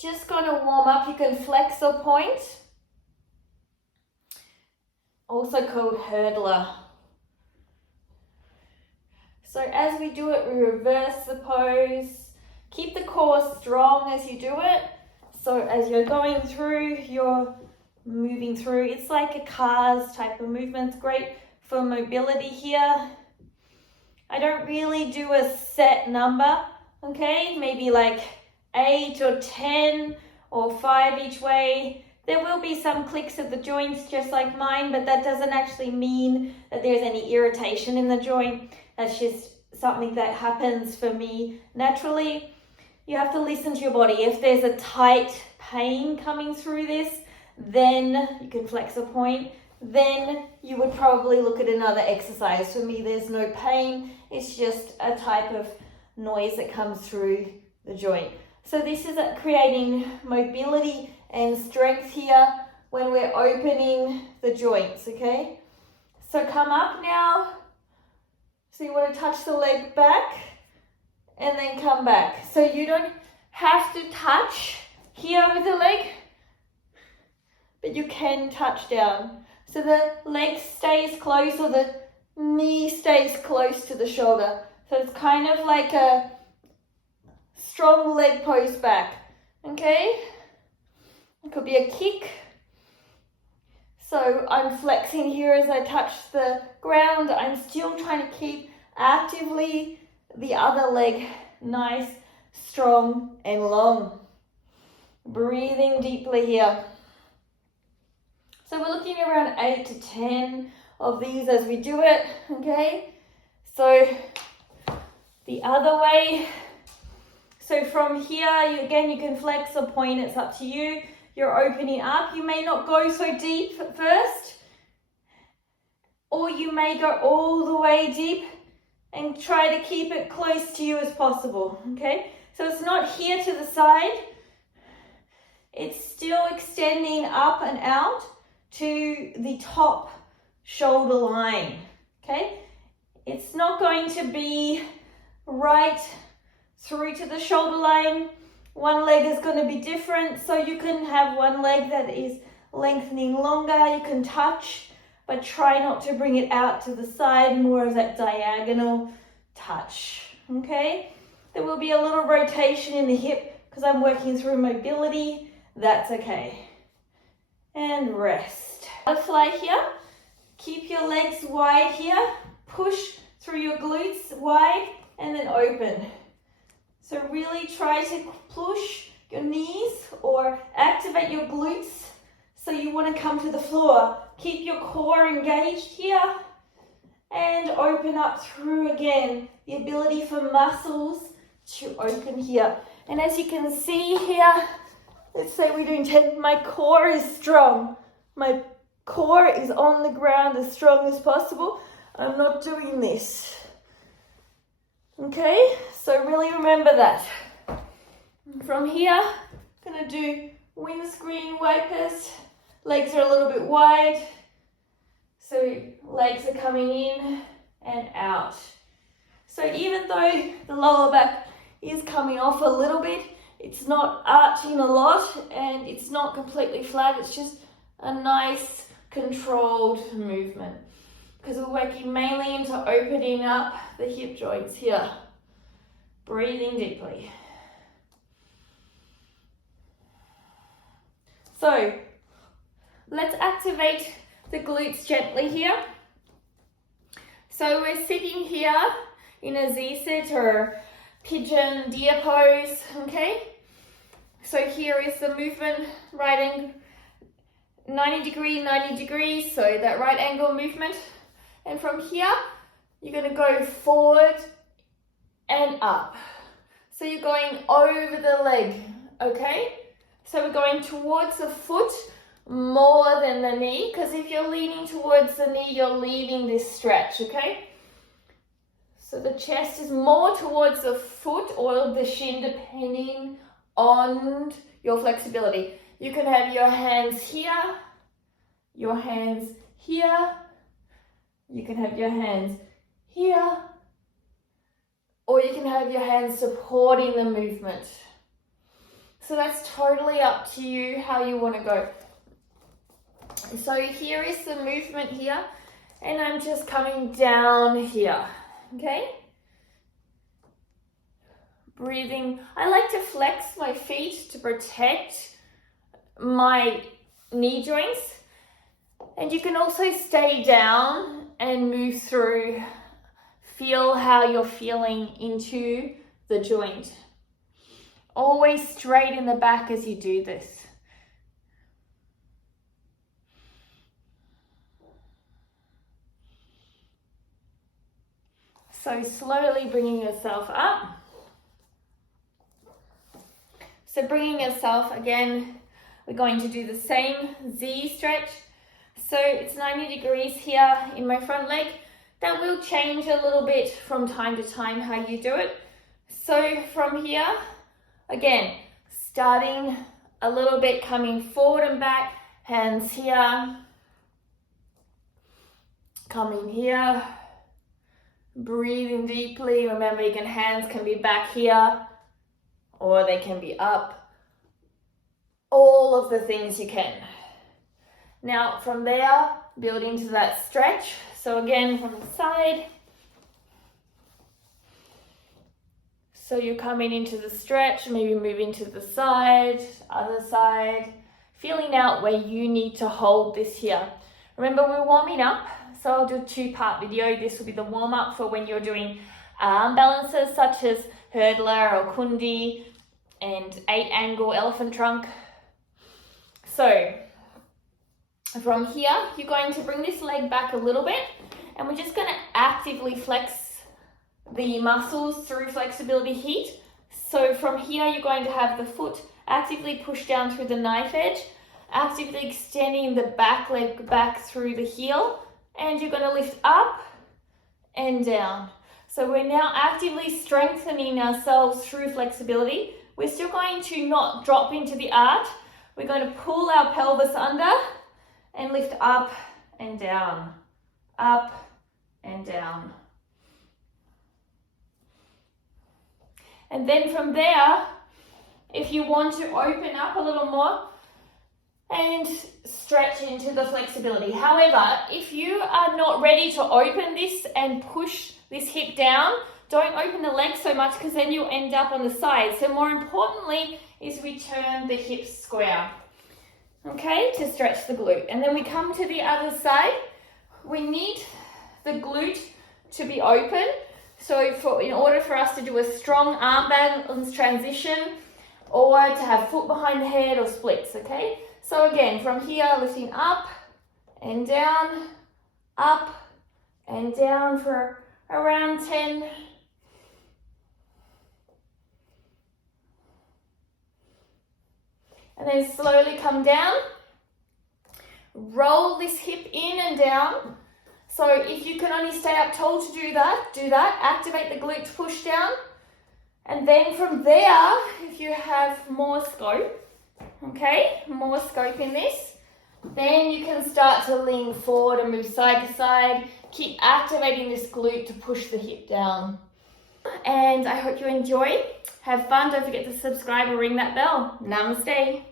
just going to warm up. You can flex or point, also called hurdler. So as we do it, we reverse the pose. Keep the core strong as you do it. So as you're going through, you're moving through. It's like a cars type of movement. It's great for mobility here. I don't really do a set number, okay? Maybe like 8 or 10 or 5 each way. There will be some clicks of the joints just like mine, but that doesn't actually mean that there's any irritation in the joint. That's just something that happens for me naturally. You have to listen to your body. If there's a tight pain coming through this, then you can flex a point. Then you would probably look at another exercise. For me, there's no pain. It's just a type of noise that comes through the joint. So this is creating mobility and strength here when we're opening the joints, okay? So come up now. So you want to touch the leg back and then come back. So you don't have to touch here with the leg, but you can touch down. So the leg stays close or the knee stays close to the shoulder. So it's kind of like a strong leg pose back, okay? It could be a kick. So I'm flexing here as I touch the ground. I'm still trying to keep actively the other leg nice, strong, and long. Breathing deeply here. So we're looking around 8 to 10 of these as we do it, okay? So the other way. So from here, again, you can flex or point, it's up to you. You're opening up. You may not go so deep at first, or you may go all the way deep and try to keep it close to you as possible, okay? So it's not here to the side. It's still extending up and out to the top shoulder line, okay? It's not going to be right through to the shoulder line. One leg is going to be different, so you can have one leg that is lengthening longer. You can touch, but try not to bring it out to the side, more of that diagonal touch, okay? There will be a little rotation in the hip because I'm working through mobility. That's okay. And rest. Butterfly here. Keep your legs wide here. Push through your glutes wide and then open. So really try to push your knees or activate your glutes so you want to come to the floor. Keep your core engaged here and open up through again. The ability for muscles to open here. And as you can see here, let's say we're doing 10, my core is strong. My core is on the ground as strong as possible. I'm not doing this. Okay, so really remember that. From here, I'm gonna do windscreen wipers. Legs are a little bit wide, so legs are coming in and out. So even though the lower back is coming off a little bit, it's not arching a lot and it's not completely flat. It's just a nice controlled movement because we're working mainly into opening up the hip joints here. Breathing deeply. So let's activate the glutes gently here. So we're sitting here in a Z-sit or pigeon deer pose, okay? So here is the movement, right angle, 90 degrees, so that right angle movement. And from here, you're gonna go forward and up. So you're going over the leg, okay? So we're going towards the foot more than the knee, because if you're leaning towards the knee, you're leaving this stretch, okay? So the chest is more towards the foot or the shin, depending on your flexibility. You can have your hands here, your hands here, you can have your hands here, or you can have your hands supporting the movement. So that's totally up to you how you want to go. So here is the movement here, and I'm just coming down here, okay? Breathing. I like to flex my feet to protect my knee joints, and you can also stay down and move through. Feel how you're feeling into the joint. Always straight in the back as you do this. So slowly bringing yourself up. So bringing yourself again, we're going to do the same Z stretch. So it's 90 degrees here in my front leg. That will change a little bit from time to time how you do it. So from here, again, starting a little bit, coming forward and back, hands here, coming here, breathing deeply. Remember, hands can be back here or they can be up. All of the things you can. Now from there, build into that stretch. So again, from the side. So you're coming into the stretch, maybe moving to the side, other side, feeling out where you need to hold this here. Remember, we're warming up, so I'll do a 2-part video. This will be the warm-up for when you're doing arm balances such as hurdler or kundi and 8-angle elephant trunk. So from here, you're going to bring this leg back a little bit, and we're just going to actively flex the muscles through flexibility heat. So from here, you're going to have the foot actively push down through the knife edge, actively extending the back leg back through the heel, and you're going to lift up and down. So we're now actively strengthening ourselves through flexibility. We're still going to not drop into the arch. We're going to pull our pelvis under and lift up and down, up and down. And then from there, if you want to open up a little more and stretch into the flexibility. However, if you are not ready to open this and push this hip down, don't open the leg so much because then you'll end up on the side. So more importantly is we turn the hips square, okay, to stretch the glute. And then we come to the other side. We need the glute to be open. So in order for us to do a strong arm balance transition or to have foot behind the head or splits, okay? So again, from here, lifting up and down for around 10. And then slowly come down. Roll this hip in and down. So if you can only stay up tall to do that. Activate the glute to push down. And then from there, if you have more scope, okay, more scope in this, then you can start to lean forward and move side to side. Keep activating this glute to push the hip down. And I hope you enjoy. Have fun. Don't forget to subscribe or ring that bell. Namaste.